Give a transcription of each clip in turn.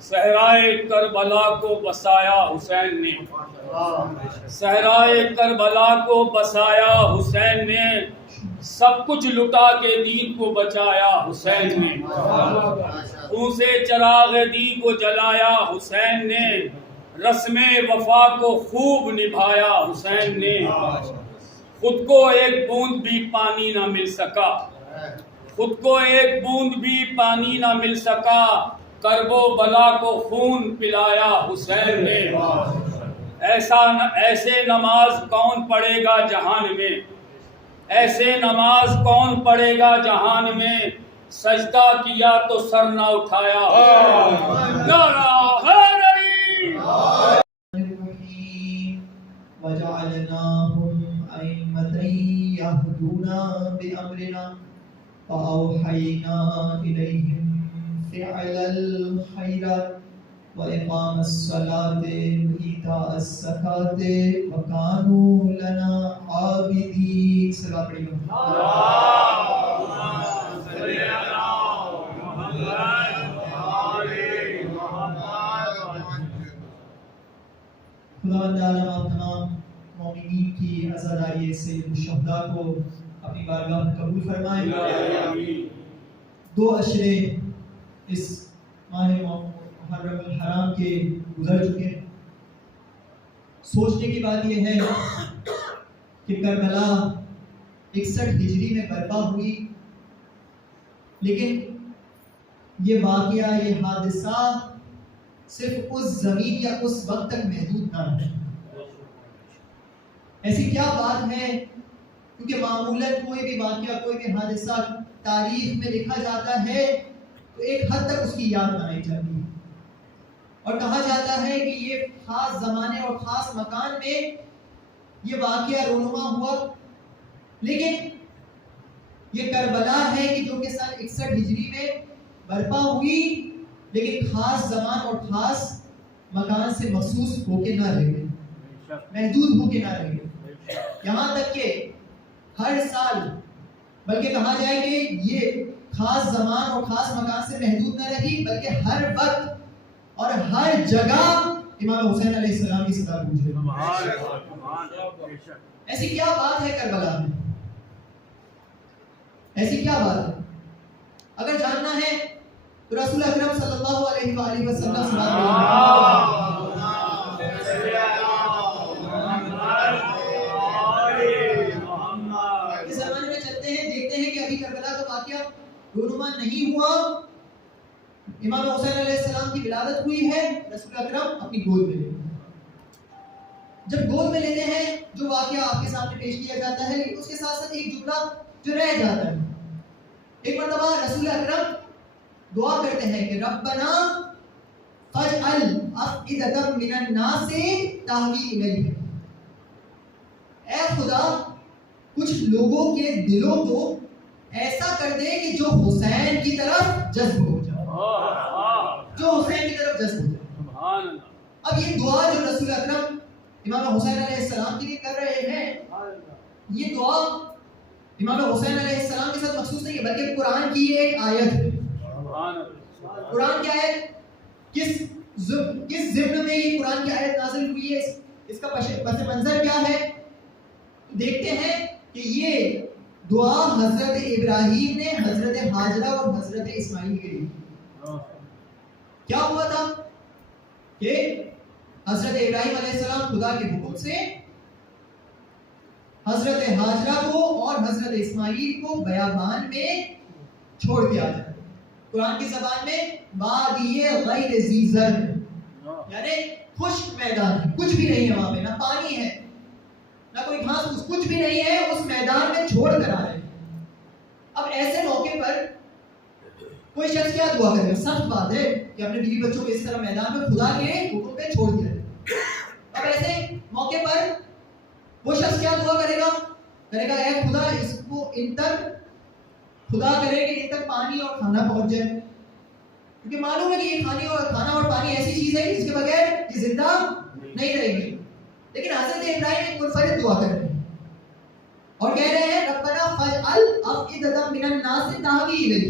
صحرائے کربلا کو بسایا حسین نے، صحرائے کربلا کو بسایا حسین نے، سب کچھ لٹا کے دین کو بچایا حسین نے، خون سے چراغ دین کو جلایا حسین نے، رسم وفا کو خوب نبھایا حسین نے، خود کو ایک بوند بھی پانی نہ مل سکا، خود کو ایک بوند بھی پانی نہ مل سکا، کرب و بلا کو خون پلایا حسین نے، ایسے نماز کون پڑھے گا جہان میں، ایسے نماز کون پڑھے گا جہان میں، سجدہ کیا تو سر نہ اٹھایا، نعرہ حیدری۔ وجعلناهم أئمة يهدون بأمرنا فأوحينا إليهم فعل الخيرات وإقام الصلاة وإيتاء الزكاة وكانوا لنا عابدين۔ صلوات پڑھیے۔ خداوند عالم آپ تمام مومنین کی عزاداری سید الشہداء کو اپنی بارگاہ میں قبول فرمائے۔ دو عشرے اس ماہ محرم الحرام کے گزر چکے۔ سوچنے کی بات یہ ہے کہ کربلا 61 ہجری میں برپا ہوئی، لیکن یہ واقعہ، یہ حادثہ صرف اس زمین یا اس وقت تک محدود نہ رہے۔ ایسی کیا بات ہے؟ کیونکہ معمولاً کوئی بھی واقعہ، کوئی بھی حادثہ تاریخ میں لکھا جاتا ہے تو ایک حد تک اس کی یاد بنائی جاتی ہے، اور کہا جاتا ہے کہ یہ خاص زمانے اور خاص مکان میں یہ واقعہ رونما ہوا۔ لیکن یہ کربلا ہے کہ جو کہ سن 61 ہجری میں برپا ہوئی، لیکن خاص زمان اور خاص مکان سے مخصوص ہو کے نہ رہے، محدود ہو کے نہ رہے، یہاں تک کہ ہر سال، بلکہ کہا جائے کہ یہ خاص زمان اور خاص مکان سے محدود نہ رہی، بلکہ ہر وقت اور ہر جگہ امام حسین علیہ السلام کی صدا گونجے۔ ایسی کیا بات ہے کربلا میں؟ ایسی کیا بات ہے؟ اگر جاننا ہے تو رسول اکرم صلی اللہ علیہ وآلہ وسلم سے بات اس زمانے میں چلتے ہیں، دیکھتے ہیں کہ ابھی کربلا کا واقعہ رونما نہیں ہوا، امام حسین علیہ السلام کی ولادت ہوئی ہے، رسول اکرم اپنی گود میں لیتے ہیں۔ جب گود میں لیتے ہیں جو واقعہ آپ کے سامنے پیش کیا جاتا ہے، لیکن اس کے ساتھ ساتھ ایک جملہ جو رہ جاتا ہے۔ ایک مرتبہ رسول اکرم دعا کرتے ہیں کہ ربنا فاجعل افئدۃ من الناس تہوی الیہ، اے خدا کچھ لوگوں کے دلوں کو ایسا کر دے کہ جو حسین کی طرف جذب ہو جائے، جو حسین کی طرف جذب ہو جائے۔ اب یہ دعا جو رسول اکرم امام حسین علیہ السلام کے لیے کر رہے ہیں، یہ دعا امام حسین علیہ السلام کے ساتھ مخصوص نہیں ہے، بلکہ قرآن کی یہ ایک آیت ہے۔ قرآن کی آیت کس ضمن میں یہ قرآن کی آیت نازل ہوئی ہے، اس کا پس منظر کیا ہے؟ دیکھتے ہیں کہ یہ دعا حضرت ابراہیم نے حضرت ہاجرہ اور حضرت اسماعیل کے لیے۔ کیا ہوا تھا کہ حضرت ابراہیم علیہ السلام خدا کے حکم سے حضرت ہاجرہ کو اور حضرت اسماعیل کو بیابان میں چھوڑ کے آ جاتے، قرآن کی زبان میں وادی غیر ذی زرع، یعنی خشک میدان ہے، کچھ بھی نہیں ہے وہاں پہ، نہ پانی ہے نہ کوئی گھاس، کچھ بھی نہیں ہے، اس میدان میں چھوڑ کر آ رہے ہیں۔ اب ایسے موقع پر کوئی شخص کیا دعا کرے گا؟ سخت بات ہے کہ اپنے بیوی بچوں کو اس طرح میدان میں خدا کے حکم پہ چھوڑ دیا جائے۔ اب ایسے موقع پر وہ شخص کیا دعا کرے گا؟ کرے گا اے خدا اس کو ان تک، خدا کرے کہ ان تک پانی اور کھانا پہنچ جائے، کیونکہ معلوم ہے کہ یہ کھانا اور پانی ایسی چیز ہے جس کے بغیر یہ زندہ نہیں رہے گی۔ لیکن حضرت ابراہیم ایک منفرد دعا کر رہے ہیں اور کہہ رہے ہیں ربنا فاجعل افئدة من الناس تهوی الیہ،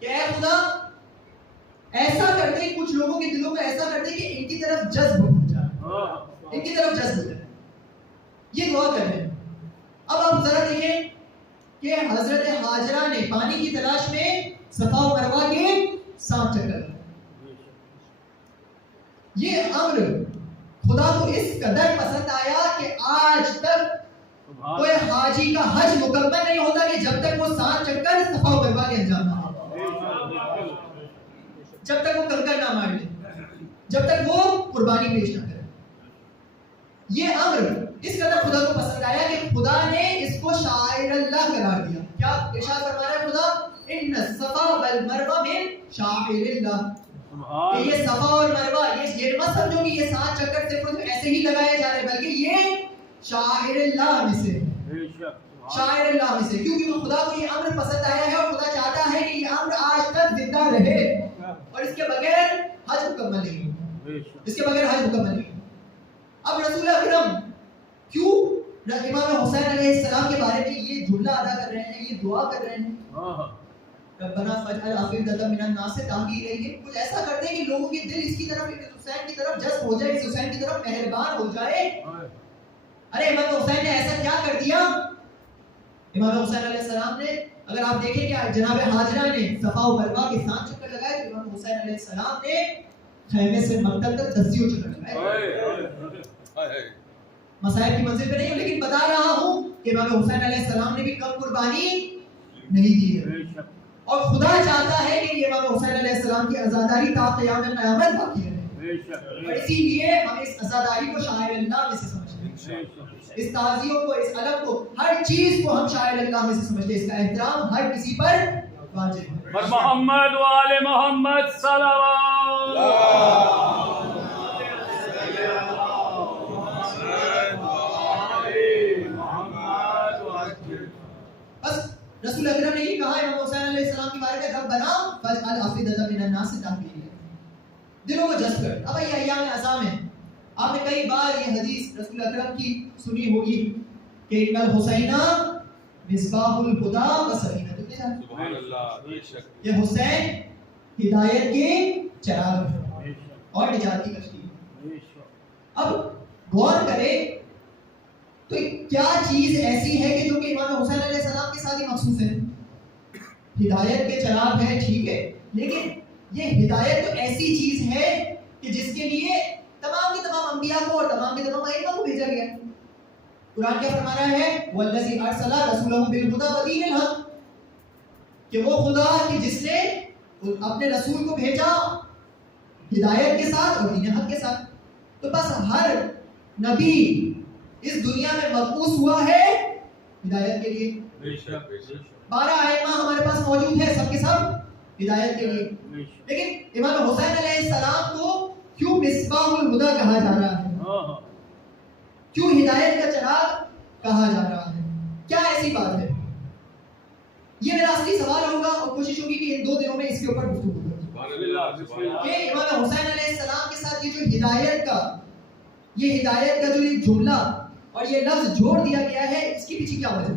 کہ اے خدا ایسا کر دے، کچھ لوگوں کے دلوں میں ایسا کر دے کہ ان کی طرف جذب ہو جائے، ان کی طرف جذب ہو جائے. یہ دعا کر رہے ہیں. اب آپ ذرا دیکھیں کہ حضرت ہاجرہ نے پانی کی تلاش میں صفا و مروہ کے 7 چکر. یہ امر خدا کو اس قدر پسند آیا کہ آج تک کوئی حاجی کا حج مکمل نہیں ہوتا کہ جب تک وہ 7 چکر صفا و مروہ کے انجام نہ دے، جب تک وہ کنکر نہ مار لے، جب تک وہ قربانی پیش نہ کرے. یہ امر اس قدر خدا کو پسند آیا کہ خدا نے اس کو شعائر اللہ قرار دیا. کیا ارشاد فرما رہا ہے خدا؟ ان الصفا والمروہ من شعائر اللہ، کہ یہ صفا اور مروہ، یہ مت سمجھو کہ یہ 7 چکر صرف ایسے ہی لگائے جا رہے، بلکہ یہ شاعر اللہ میں سے، شاعر اللہ میں سے، کیونکہ خدا کو یہ امر پسند آیا ہے اور خدا چاہتا ہے کہ یہ امر آج تک زندہ رہے اور اس کے بغیر حج مکمل نہیں ہو، اس کے بغیر حج مکمل نہیں ہو. اب رسول اکرم کیوں امام حسین علیہ السلام کے بارے میں یہ جملہ ادا کر رہے ہیں، یہ دعا کر رہے ہیں؟ ربنا فاجعل افئدة من الناس تهوی الیہ، کچھ ایسا کر دیں کہ لوگوں کے دل اس کی طرف، حسین کی طرف جذب ہو جائے، اس حسین کی طرف مہربان ہو جائے. ارے امام حسین نے ایسا کیا کر دیا؟ امام حسین علیہ السلام نے، اگر آپ دیکھیں کہ جناب ہاجرہ نے صفا و مروہ کے 7 چکر لگائے، تو امام حسین علیہ السلام نے خیمے سے مقتل تک 10 چکر لگائے. مسائل کی منزل پہ نہیں ہوں، لیکن بتا رہا ہوں کہ امام حسین علیہ السلام نے بھی کم قربانی نہیں دی ہے، اور خدا چاہتا ہے کہ یہ امام حسین علیہ السلام کی عزاداری تا قیام قیامت باقی رہے، اور اسی لیے ہم اس عزاداری کو شاعر اللہ میں سے سمجھتے ہیں، اس تعظیم کو، اس علم کو، ہر چیز کو ہم شاعر اللہ میں سے سمجھتے ہیں. اس کا احترام ہر کسی پر واجب ہے. پر محمد و آل محمد صلوات. بس رسول اکرم نے یہ کہا امام حسین علیہ السلام کے بارے میں، ربنا فاجعل افئدة من الناس تهوی الیہ، دلوں کو جذب کر. اب یہ ایام عظام ہے، آپ نے کئی بار یہ حدیث رسول اکرم کی سنی ہوگی کہ ان الحسین مصباح الہدی و سفینۃ النجاۃ، سبحان اللہ، یہ حسین ہدایت کے چراغ ہے اور نجات کی کشتی ہے. اب غور کرے تو کیا چیز ایسی ہے کہ جو کہ امام حسین علیہ السلام کے ساتھ ہی مخصوص ہے؟ ہدایت کے چراغ ہے، ٹھیک ہے، لیکن یہ ہدایت تو ایسی چیز ہے کہ جس کے لیے تمام کے تمام انبیاء کو اور تمام کے تمام ائمہ کو بھیجا گیا. قرآن کیا فرما رہا ہے؟ والذی ارسل رسولہ بالہدی ودین الحق، کہ وہ خدا کہ جس نے اپنے رسول کو بھیجا ہدایت کے ساتھ اور دین حق کے ساتھ. تو بس ہر نبی اس دنیا میں مبعوث ہوا ہے ہدایت کے لیے. 12 ائمہ ہمارے پاس موجود ہیں، سب کے سب ہدایت کے لیے. لیکن امام حسین علیہ السلام کو کیوں مصباح الہدی کہا جا رہا ہے؟ کیوں ہدایت کا چراغ کہا جا رہا ہے؟ کیا ایسی بات ہے؟ یہ میرا اصلی سوال ہوگا اور کوشش ہوگی کہ ان 2 دنوں میں اس کے اوپر گفتگو کروں کہ امام حسین علیہ السلام کے ساتھ یہ جو ہدایت کا جو یہ جملہ اور یہ لفظ جوڑ دیا گیا ہے، اس کے پیچھے کیا وجہ ہے؟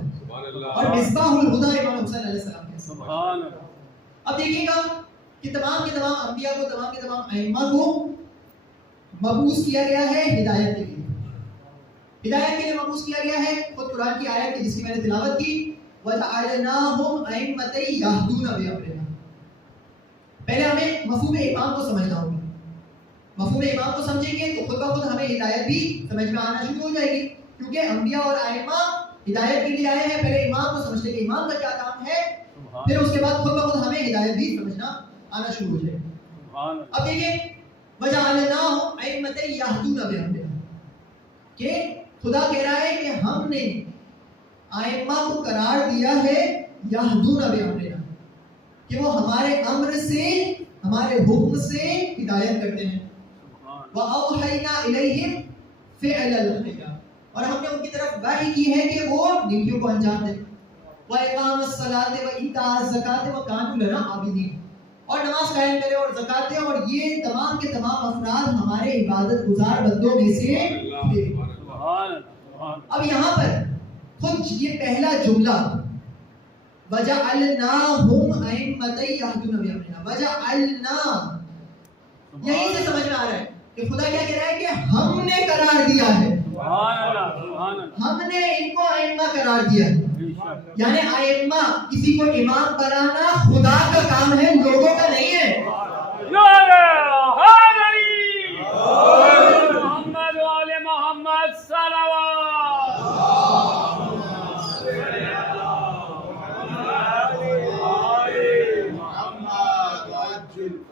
اور مصباح الہدی امام حسین علیہ السلام کے سبحان اللہ. اب دیکھیے گا کہ تمام کے تمام انبیاء کو، تمام کے تمام ائمہ کو مبعوث کیا گیا ہے ہدایت کے لیے. ہدایت کے لیے مبعوث کیا گیا ہے. خود قرآن کی آیت کی جس کی میں نے تلاوت کی، وَجَعَلْنَاهُمْ أَئِمَّةً يَهْدُونَ بِأَمْرِنَا. پہلے ہمیں مفہوم امام کو سمجھنا ہوگا. مفہوم امام کو سمجھیں گے تو خود بخود ہمیں ہدایت بھی سمجھ میں آنا شروع ہو جائے گی، کیونکہ انبیاء اور ائمہ ہدایت کے لیے آئے ہیں. پہلے امام کو سمجھتے کہ امام کا کیا کام ہے، پھر اس کے بعد خود بخود ہمیں ہدایت بھی سمجھنا آنا شروع ہو جائے گی. اب دیکھیں وَجَعَلْنَاهُمْ أَئِمَّةً يَهْدُونَ بِأَمْرِنَا، کہ خدا کہہ رہا ہے کہ ہم نے ائمہ کو قرار دیا ہے یہدون بامرنا، کہ وہ ہمارے امر سے، ہمارے حکم سے ہدایت کرتے ہیں. وَأَوْحَيْنَا إِلَيْهِمْ فِعْلَ الْخَيْرِ، اور ہم نے ان کی طرف وحی کی ہے کہ وہ نیکیوں کو انجام دیں. وَإِقَامَ الصَّلَاةِ وَإِيتَاءَ الزَّكَاةِ وَكَانُوا لَنَا عَابِدِينَ، اور نماز قائم کرے اور زکات دے، اور یہ تمام کے تمام افراد ہمارے عبادت گزار بندوں میں سے تھے. اب یہاں پر خود یہ پہلا جملہ وَجَعَلْنَاهُمْ أَئِمَّةً يَهْدُونَ بِأَمْرِنَا، وَجَعَلْنَا، یہیں سے سمجھ میں آ رہا ہے کہ خدا کیا کہہ رہا ہے کہ ہم نے قرار دیا ہے، ہم نے ان کو ائمہ قرار دیا ہے. یعنی ائمہ کسی کو امام بنانا خدا کا کام ہے، لوگوں کا نہیں ہے. محمد والے محمد صلوات.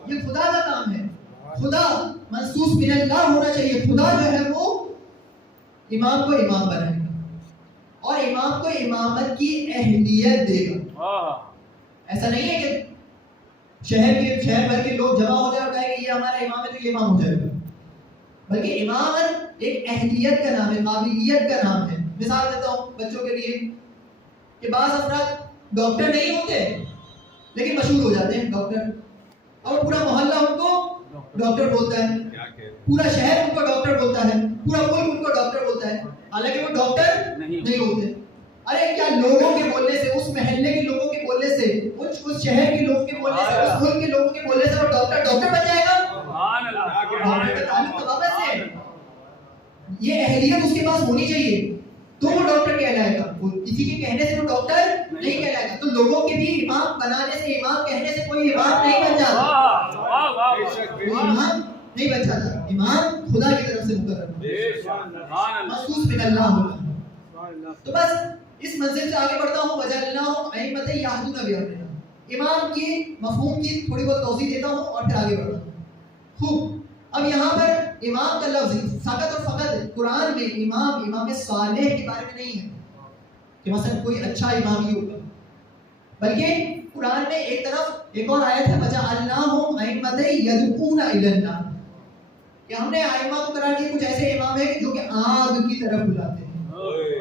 یہ خدا کا کام ہے. خدا منصوص من اللہ ہونا چاہیے. خدا جو ہے وہ امام کو امام بنائے گا اور امام کو امامت کی اہلیت دے گا. ایسا نہیں ہے کہ شہر بھر کے لوگ جمع ہو جائے اور کہیں کہ یہ ہمارا امام ہے تو یہ امام ہو جائے گا، بلکہ امامت ایک اہلیت کا نام ہے، قابلیت کا نام ہے. مثال دیتا ہوں بچوں کے لیے کہ بعض افراد ڈاکٹر نہیں ہوتے لیکن مشہور ہو جاتے ہیں ڈاکٹر، اور پورا محلہ ان کو ڈاکٹر بولتا ہے، پورا شہر ان کو ڈاکٹر بولتا ہے، پورا ملک ان کو ڈاکٹر بولتا ہے، حالانکہ وہ ڈاکٹر نہیں ہوتے. ارے کیا لوگوں کے بولنے سے، اس محلے کے لوگوں کے بولنے سے، اس شہر کے لوگوں کے بولنے سے، اس ملک کے لوگوں کے بولنے سے وہ ڈاکٹر بن جائے گا؟ ڈاکٹر کا تعلق طبابت سے. یہ اہلیت اس کے پاس ہونی چاہیے تو وہ ڈاکٹر کہلائے گا. کسی کے کہنے سے وہ ڈاکٹر نہیں کہلائے گا. تو لوگوں کے بھی امام بنانے سے، امام کہنے سے کوئی امام نہیں بن جاتا، امام نہیں بن جاتا. امام خدا کی طرف سے مقرر، مخصوص من اللہ ہوگا. تو بس اس منزل سے آگے بڑھتا ہوں. وَجَعَلْنَاهُمْ أَئِمَّةً يَهْدُونَ بِأَمْرِنَا، امام کی مفہوم کی تھوڑی بہت توضیح دیتا ہوں اور پھر آگے بڑھتا ہوں. خوب. اب یہاں پر امام کا لفظ فقط اور فقط قرآن میں امام صالح کے بارے میں نہیں ہے کہ مثلا کوئی اچھا امام ہی ہوگا، بلکہ قرآن میں ایک طرف ایک اور آیت ہے وَجَعَلْنَاهُمْ أَئِمَّةً يَدْعُونَ إِلَى النَّارِ، کہ ہم نے ائمہ کو قرار دیا کچھ ایسے امام ہیں جو کہ آگ کی طرف بلاتے ہیں،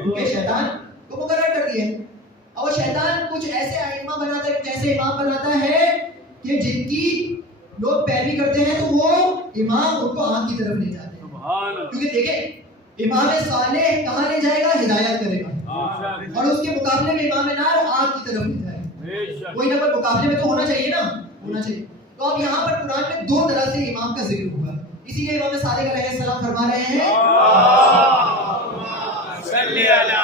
ان کے شیطان کو مقرر کر دیا ہے. اور شیطان کچھ ایسے ائمہ بناتا ہے، کچھ ایسے امام بناتا ہے کہ جن کی لوگ پیروی کرتے ہیں تو وہ امام ان کو آگ کی طرف لے جاتے ہیں. کیونکہ دیکھیں امام صالح کہاں لے جائے گا؟ ہدایت کرے گا، اور اس کے مقابلے میں امام نار آگ کی طرف لے جائے گا. کوئی نہ کوئی مقابلے میں تو ہونا چاہیے نا، ہونا چاہیے. تو اب یہاں پر قرآن میں دو طرح سے امام کا ذکر ہوگا، اسی لیے امام صادق علیہ السلام فرما رہے ہیں صلی علی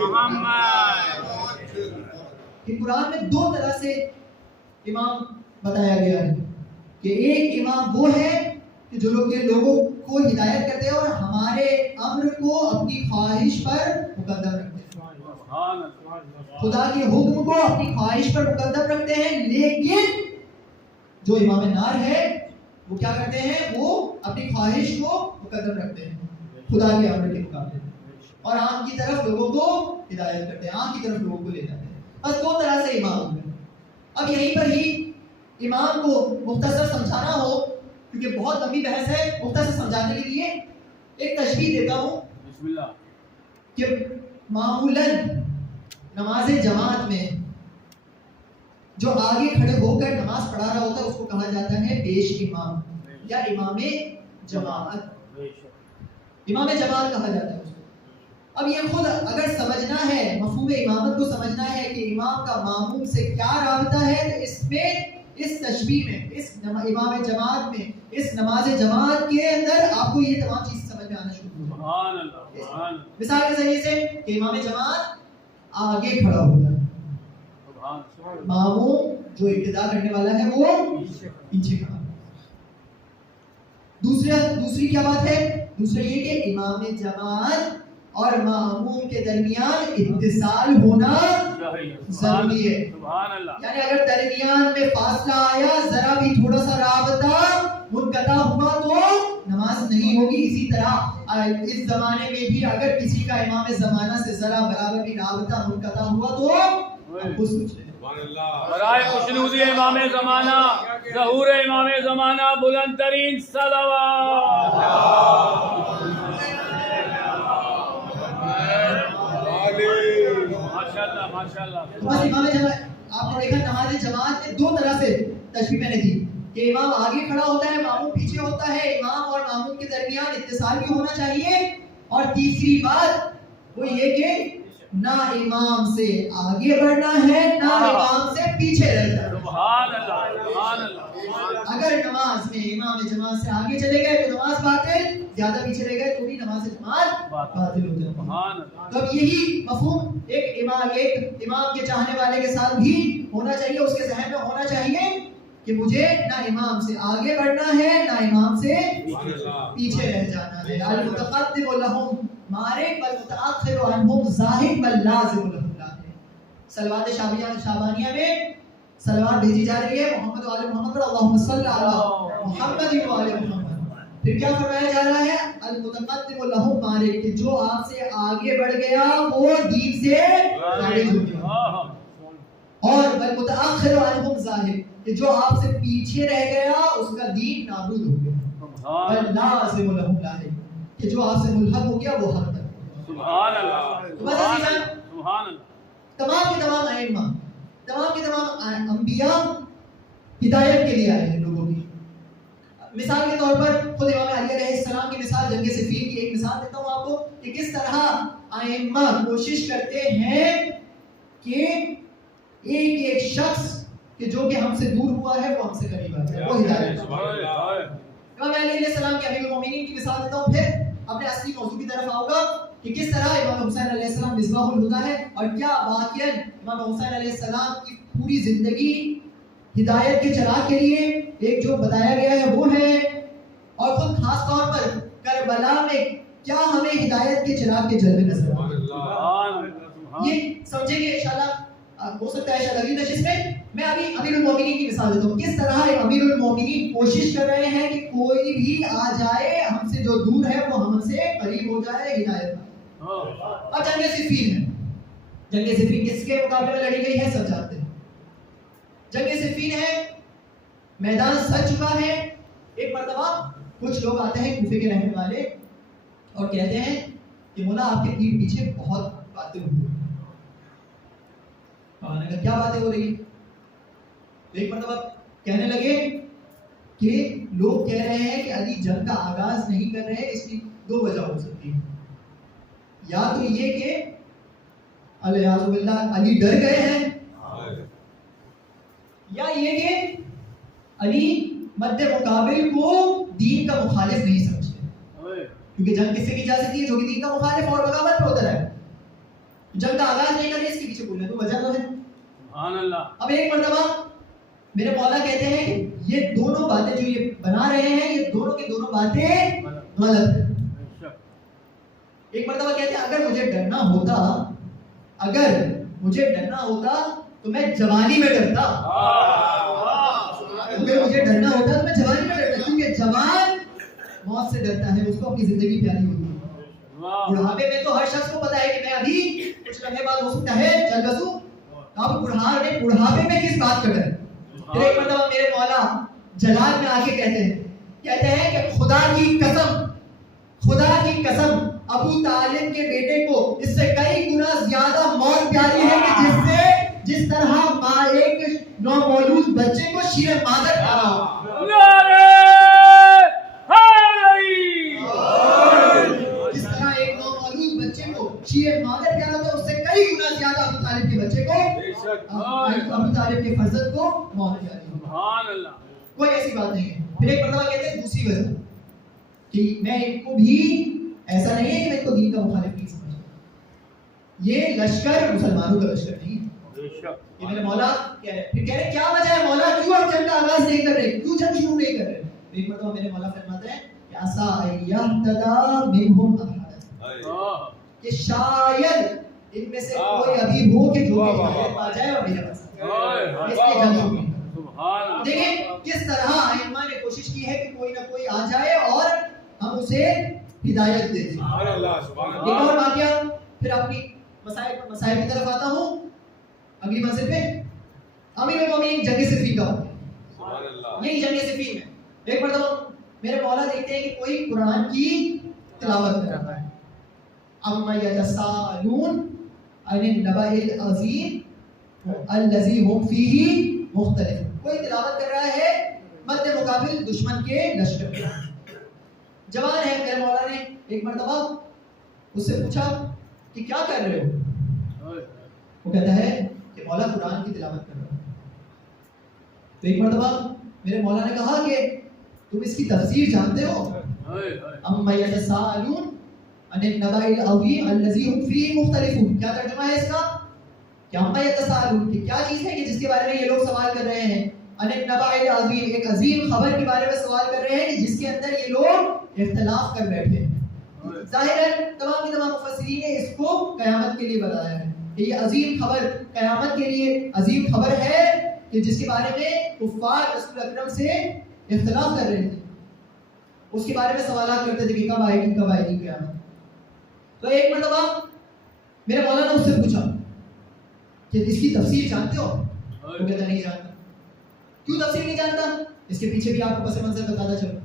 محمد، کہ قرآن میں دو طرح سے امام بتایا گیا ہے کہ ایک امام وہ ہے کہ جو لوگوں کو ہدایت کرتے ہیں اور ہمارے امر کو اپنی خواہش پر مقدم رکھتے ہیں، خدا کے حکم کو اپنی خواہش پر مقدم رکھتے ہیں. لیکن جو امام نار ہے وہ کیا کرتے ہیں؟ وہ اپنی خواہش کو مقدم رکھتے ہیں خدا کے امر کے مقابلے میں، اور آنکھ کی طرف لوگوں کو ہدایت کرتے ہیں، آنکھ کی طرف لوگوں کو لے جاتے ہیں. بس دو طرح سے امام ہوئے. اب یہیں پر ہی امام کو مختصر سمجھانا ہو، کیونکہ بہت لمبی بحث ہے، مختصر سمجھانے کے لیے ایک تشبیہ دیتا ہوں. بسم اللہ. کہ معمولاً نماز جماعت میں جو آگے کھڑے ہو کر نماز پڑھا رہا ہوتا ہے اس کو کہا جاتا ہے پیش امام یا امام جماعت. امام جماعت کہا جاتا ہے اس کو. اب یہ خود اگر سمجھنا ہے، مفہوم امامت کو سمجھنا ہے کہ امام کا ماموم سے کیا رابطہ ہے، تو اس میں، اس تشبیہ میں، اس امام جماعت میں، اس نماز جماعت کے اندر آپ کو یہ تمام چیزیں سمجھ میں آنا شروع ہو. سبحان اللہ. مثال کے ذریعے سے کہ امام جماعت آگے کھڑا ہوتا ہے، ماموم جو ابتدا کرنے والا ہے وہ پیچھے کھڑا. دوسری کیا بات ہے؟ دوسرا یہ کہ امام جماعت اور ماموم کے درمیان اتصال ہونا ضروری ہے. یعنی اگر درمیان میں فاصلہ آیا، ذرا بھی تھوڑا سا رابطہ منقطع ہوا تو نماز نہیں ہوگی. اسی طرح اس زمانے میں بھی اگر کسی کا امام زمانہ سے ذرا برابر بھی رابطہ منقطع ہوا تو آپ کو سوچ لیں. برائے خوشنودی امام زمانہ، ظہور امام زمانہ، بلند ترین صلوات. ماشاءاللہ ماشاءاللہ. بس امام جماعت آپ نے دیکھا نماز جماعت میں دو طرح سے تشبیہ میں نے دی کہ امام آگے کھڑا ہوتا ہے، ماموم پیچھے ہوتا ہے. امام اور ماموم کے درمیان اتصال بھی ہونا چاہیے اور تیسری بات وہ یہ کہ نہ امام سے آگے بڑھنا ہے نہ امام سے پیچھے رہ جانا. سبحان اللہ سبحان اللہ. اگر نماز میں امام جماعت سے آگے چلے گئے تو نماز باطل، زیادہ پیچھے رہ گئے تو بھی نماز جماعت باطل ہو جائے. سبحان اللہ. تو اب یہی مفہوم ایک امام کے چاہنے والے کے ساتھ بھی ہونا چاہیے، اس کے ذہن میں ہونا چاہیے کہ مجھے نہ امام سے آگے بڑھنا ہے نہ امام سے پیچھے رہ جانا ہے. المتقدم لهم مارق والمتأخر عنهم ظاہر بل لازم لهم. صلوات شعبانیہ میں صلوات بھیجی جا رہی ہے محمد و آل محمد، اللہم صلی علی محمد و آل محمد. پھر کیا فرمایا جا رہا ہے؟ المتقدم لهم مارق، کہ جو آپ سے آگے بڑھ گیا وہ دین سے خارج ہو گیا. اور المتأخر عنهم ظاہر، کہ جو آپ سے پیچھے رہ گیا اس کا دین نابود ہو گیا. لازم لهم لاحق، کہ جو آپ سے ملحق ہو گیا وہ حق تک. سبحان اللہ سبحان اللہ. تمام کے تمام ائمہ، تمام کے تمام انبیاء ہدایت کے لیے آئے ہیں لوگوں کی. مثال کے طور پر خود امام علی علیہ السلام کی مثال جنگ صفین کی ایک مثال دیتا ہوں آپ کو کہ کس طرح ائمہ کوشش کرتے ہیں کہ ایک ایک شخص کہ جو کہ ہم سے دور ہوا ہے وہ ہم سے قریب آ جائے، وہ ہدایت. امام علی علیہ السلام کے امیر المومنین کی مثال دیتا ہوں. پھر اپنے اصلی موضوع کی طرف آؤں گا کہ کس طرح امام حسین علیہ السلام مصباح الہدیٰ ہے اور کیا واقعاً امام حسین علیہ السلام کی پوری زندگی ہدایت کے چراغ کے لیے ایک جو بتایا گیا ہے وہ ہے. اور خود خاص طور پر کربلا میں کیا ہمیں ہدایت کے چراغ کے جلوے نظر آئے، یہ سمجھیں گے انشاءاللہ. ہو سکتا ہے شاید اگلی نشست میں میں ابھی امیر المومنین کی مثال دیتا ہوں. کس طرح امیر المومنین کوشش کر رہے ہیں کہ کوئی بھی آ جائے ہم سے جو دور ہے وہ ہم سے قریب ہو جائے ہدایت کا. اور جنگ صفین ہے. جنگ صفین کس کے مقابلے میں لڑی گئی ہے سب جانتے ہیں. جنگ صفین ہے، میدان سج چکا ہے. ایک مرتبہ کچھ لوگ آتے ہیں کوفے کے رہنے والے اور کہتے ہیں کہ مولا آپ کے پیٹ پیچھے بہت باتیں ہوئی. کیا باتیں ہو رہی ہیں؟ ایک مرتبہ کہنے لگے کہ لوگ کہہ رہے ہیں کہ علی جنگ کا آغاز نہیں کر رہے. اس کی دو وجہ ہو سکتی ہے، یا تو یہ کہ الیاذ باللہ علی ڈر گئے ہیں، یا یہ کہ علی مد مقابل کو دین کا مخالف نہیں سمجھتے. کیونکہ جنگ کس سے کی جا سکتی ہے؟ جو کہ دین کا مخالف اور بغاوت پہ اترا ہے. جنگ کا آغاز نہیں کرے اس کے پیچھے بولنے تو وجہ تو ہے. سبحان اللہ. اب ایک مرتبہ میرے مولا کہتے ہیں کہ یہ دونوں باتیں جو یہ بنا رہے ہیں یہ دونوں کی دونوں باتیں غلط ہیں. ایک مرتبہ کہتے ہیں اگر مجھے ڈرنا ہوتا تو میں جوانی میں ڈرتا. اگر مجھے ڈرنا ہوتا تو میں جوانی میں ڈرتا، کیونکہ جوان موت سے ڈرتا ہے، اس کو اپنی زندگی پیاری ہوتی ہے. بڑھاپے میں تو ہر شخص کو پتا ہے کہ میں ابھی کچھ لمحے بعد ہو سکتا ہے چل بسوں. اب بڑھاپے میں کس بات کا ڈر؟ پھر ایک مرتبہ میرے مولا جلال میں آ کے کہتے ہیں کہ خدا کی قسم ابو طالب کے بیٹے کو اس سے کئی گنا زیادہ موت پیاری ہے کہ جس طرح ماں ایک نومولود بچے کو شیر مادر کھا رہا ہو. جس طرح ایک نومولود بچے کو شیر مادر کھا رہا تھا اس سے کئی گنا زیادہ ابو طالب کے بچے کو ابو طالب کے فرزند کو موت پیاری ہے. سبحان اللہ. کوئی ایسی بات نہیں ہے. پھر ایک مرتبہ کہتے ہیں دوسری وجہ کہ میں ان کو بھی ایسا نہیں ہے کہ میں ان کو دین کا مخالف نہیں سمجھتا. یہ لشکر مسلمانوں کا لشکر نہیں ہے. یہ میرے مولا کہہ رہے ہیں. پھر کہہ رہے کیا وجہ ہے مولا، کیوں ہم جنگ کا آغاز نہیں کر رہے، کیوں جنگ شروع نہیں کر رہے؟ ایک مرتبہ میرے مولا فرماتے ہیں کہ عسى ان يهتدى منهم احد، کہ شاید ان میں سے کوئی ابھی ہو کہ جو ہدایت پا جائے اور میرے پاس اس لیے جنگ شروع نہیں. دیکھیں کس طرح ائمہ نے کوشش کی ہے کہ کوئی نہ کوئی آ جائے اور ہم اسے ہدایت دے دیں. ایک اور واقعہ پھر اپنی مسائل کی طرف آتا ہوں اگلی منزل پہ. امیر المومنین جنگ صفین کا واقعہ، یہی جنگ صفین میں ایک مرتبہ میرے مولا دیکھتے ہیں کہ کوئی قرآن کی تلاوت کر رہا ہے. اما یتساءلون عن النبأ العظیم الذی هم فیہ مختلف. کوئی تلاوت کر رہا ہے مد مقابل دشمن کے لشکر. جوان ہے میرے مولا نے ایک مرتبہ اس سے پوچھا کہ کیا کر رہے ہو؟ وہ کہتا ہے کہ مولا قرآن کی تلاوت کر رہا ہوں۔ تو ایک مرتبہ میرے مولا نے کہا کہ تم اس کی تفسیر جانتے ہو؟ اما یتساءلون عن النبأ العظیم الذی هم فیہ مختلفون، کیا ترجمہ ہے اس کا؟ کہ اما یتساءلون کہ کیا چیز ہے کہ جس کے بارے میں یہ لوگ سوال کر رہے ہیں، عن النبأ العظیم ایک عظیم خبر کے بارے میں سوال کر رہے ہیں کہ جس کے اندر یہ لوگ اختلاف کر بیٹھے ہیں۔ ظاہر ہے تمام کے تمام مفسرین نے اس کو قیامت کے لیے بتایا ہے کہ یہ عظیم خبر قیامت کے لیے عظیم خبر ہے کہ جس کے بارے میں کفار رسول اکرم سے اختلاف کر رہے تھے، اس کے بارے میں سوالات کرتے تھے کہ کب آئے گی قیامت۔ تو ایک مرتبہ میرے مولا نے اس سے پوچھا کہ اس کی تفسیر جانتے ہو؟ وہ کہتا نہیں جانتا۔ کیوں تفسیر نہیں جانتا؟ اس کے پیچھے بھی آپ کو پس منظر بتاتا چلو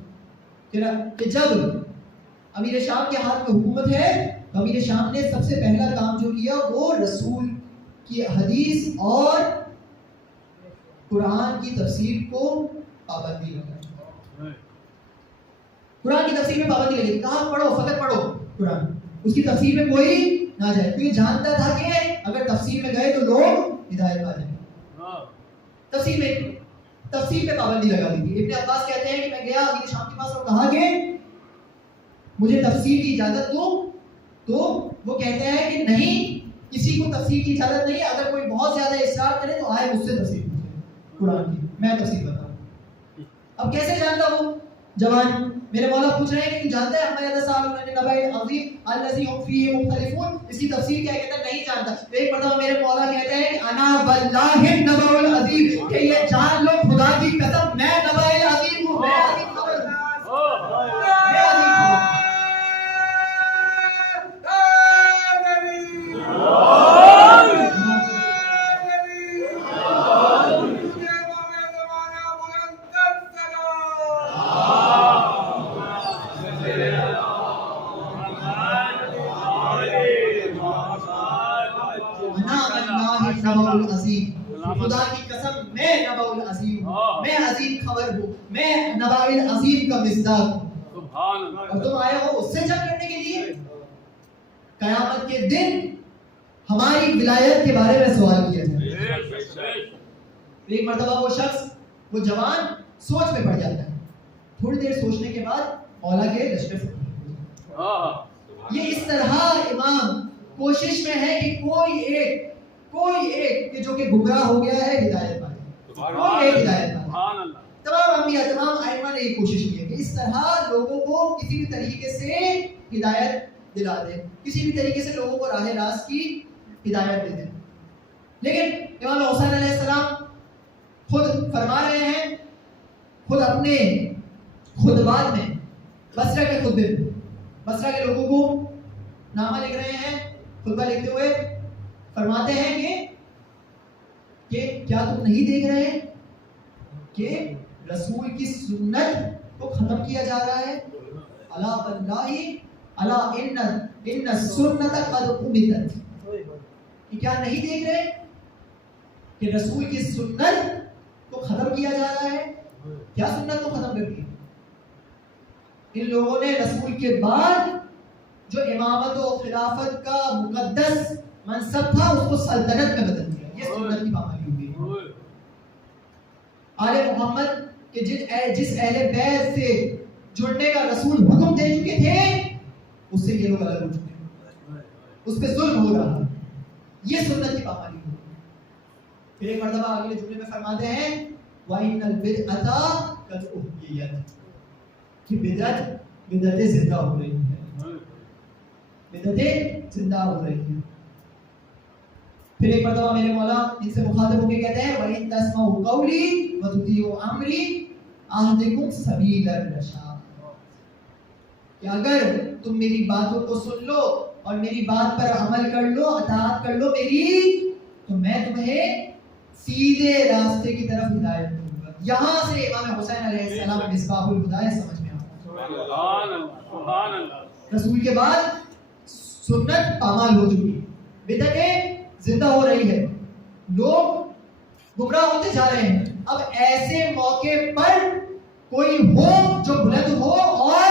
کہ جب امیر شام کے ہاتھ میں حکومت ہے تو امیر شام نے سب سے پہلا کام جو کیا وہ رسول کی حدیث اور قرآن کی تفسیر کو پابندی لگا۔ قرآن کی تفسیر میں پابندی لگی، کہا پڑھو، فقط پڑھو قرآن، اس کی تفسیر میں کوئی نہ جائے، کیونکہ جانتا تھا کہ اگر تفسیر میں گئے تو لوگ ہدایت پا جائیں۔ تفسیر پہ پابندی لگا دی تھی۔ ابن عباس کہتے ہیں کہ میں گیا امیر شام کے پاس اور کہا کہ مجھے تفسیر کی اجازت دو، تو وہ کہتے ہیں کہ نہیں، کسی کو تفسیر کی اجازت نہیں، اگر کوئی بہت زیادہ اصرار کرے تو آئے مجھ سے تفسیر پوچھے قرآن کی، میں تفسیر بتاؤں۔ اب کیسے جانتا وہ جوان؟ میرے مولا پوچھ رہے ہیں کہ جانتا ہے اما یتساءلون عن النبأ العظیم الذی هم فیہ مختلفون، اس کی تفسیر کیا کہتا ہے؟ نہیں جانتا۔ ایک مرتبہ میرے مولا کہتے ہیں کہ انا واللہ النبأ العظیم، کہ یہ جان لو خدا کی قسم میں نبأ العظیم ہوں، میں عظیم خبر ہوں، میں عظیم خبر۔ خدا کی قسم میں نبأ العظیم ہوں، میں عظیم خبر ہوں، میں نبأ العظیم کا مصداق ہوں۔ اور تم آئے ہو اس سے جنگ کرنے کے لیے؟ قیامت کے دن ہماری ولایت کے بارے میں سوال کیا جائے۔ ایک مرتبہ وہ شخص، وہ جوان سوچ میں پڑ جاتا ہے، تھوڑی دیر سوچنے کے بعد مولا کے لشکر سے یہ اس طرح امام کوشش میں ہے کہ کوئی ایک کہ جو کہ گمراہ ہو گیا ہے ہدایت پائے، کوئی ایک ہدایت پائے۔ تمام انبیاء تمام ائمہ نے یہ کوشش کی ہے کہ اس طرح لوگوں کو کسی بھی طریقے سے ہدایت دلا دے، کسی بھی طریقے سے لوگوں کو راہ راست کی ہدایت دے دے۔ لیکن امام حسین علیہ السلام خود فرما رہے ہیں، خود اپنے خطبات میں، بصرہ کے خطبے میں بصرہ کے لوگوں کو نامہ لکھ رہے ہیں، خطبہ لکھتے ہوئے فرماتے ہیں کہ کیا تم نہیں دیکھ رہے کہ رسول کی سنت کو ختم کیا جا رہا ہے؟ الا واللہ الا ان السنت قد قمتت، کہ کیا نہیں دیکھ رہے کہ رسول کی سنت کو ختم کیا جا رہا ہے؟ کیا سنت کو ختم کر دیا؟ ان لوگوں نے رسول کے بعد جو امامت و خلافت کا مقدس منصب تھا اس کو سلطنت میں بدل دیا، یہ سنت کی پابندی ہوئی۔ آل محمد کہ جس اہل بیت سے جڑنے کا رسول حکم دے چکے تھے اس سے یہ لوگ الگ ہو چکے ہیں، اس پہ ظلم ہو رہا ہے، یہ سنت کی پابندی ہوئی۔ پھر ایک مرتبہ اگلے جملے میں فرماتے ہیں وَإِنَّ الْبِدْعَةَ قَدْ أُحْيِيَتْ، کہ بدعتیں زندہ ہو رہی ہیں، بدعتیں زندہ ہو رہی ہیں۔ پھر ایک مرتبہ میرے مولا ان سے مخاطب ہو کے کہتے ہیں وَإِن تَسْمَعُوا قَوْلِي وَتُطِيعُوا أَمْرِي أَهْدِكُمْ سَبِيلَ الرَّشَادِ، کہ اگر تم میری باتوں کو سن لو اور میری بات پر عمل کر لو، اطاعت کر لو میری، تو میں تمہیں سیدھے راستے کی طرف ہدایت دوں گا۔ یہاں سے امام حسین علیہ السلام مصباح الہدایہ سمجھ میں آتا ہے۔ رسول کے بعد سنت پامال ہو چکی، بدعتیں زندہ ہو رہی ہے، لوگ گمراہ ہوتے جا رہے ہیں۔ اب ایسے موقع پر کوئی ہو جو بلند ہو اور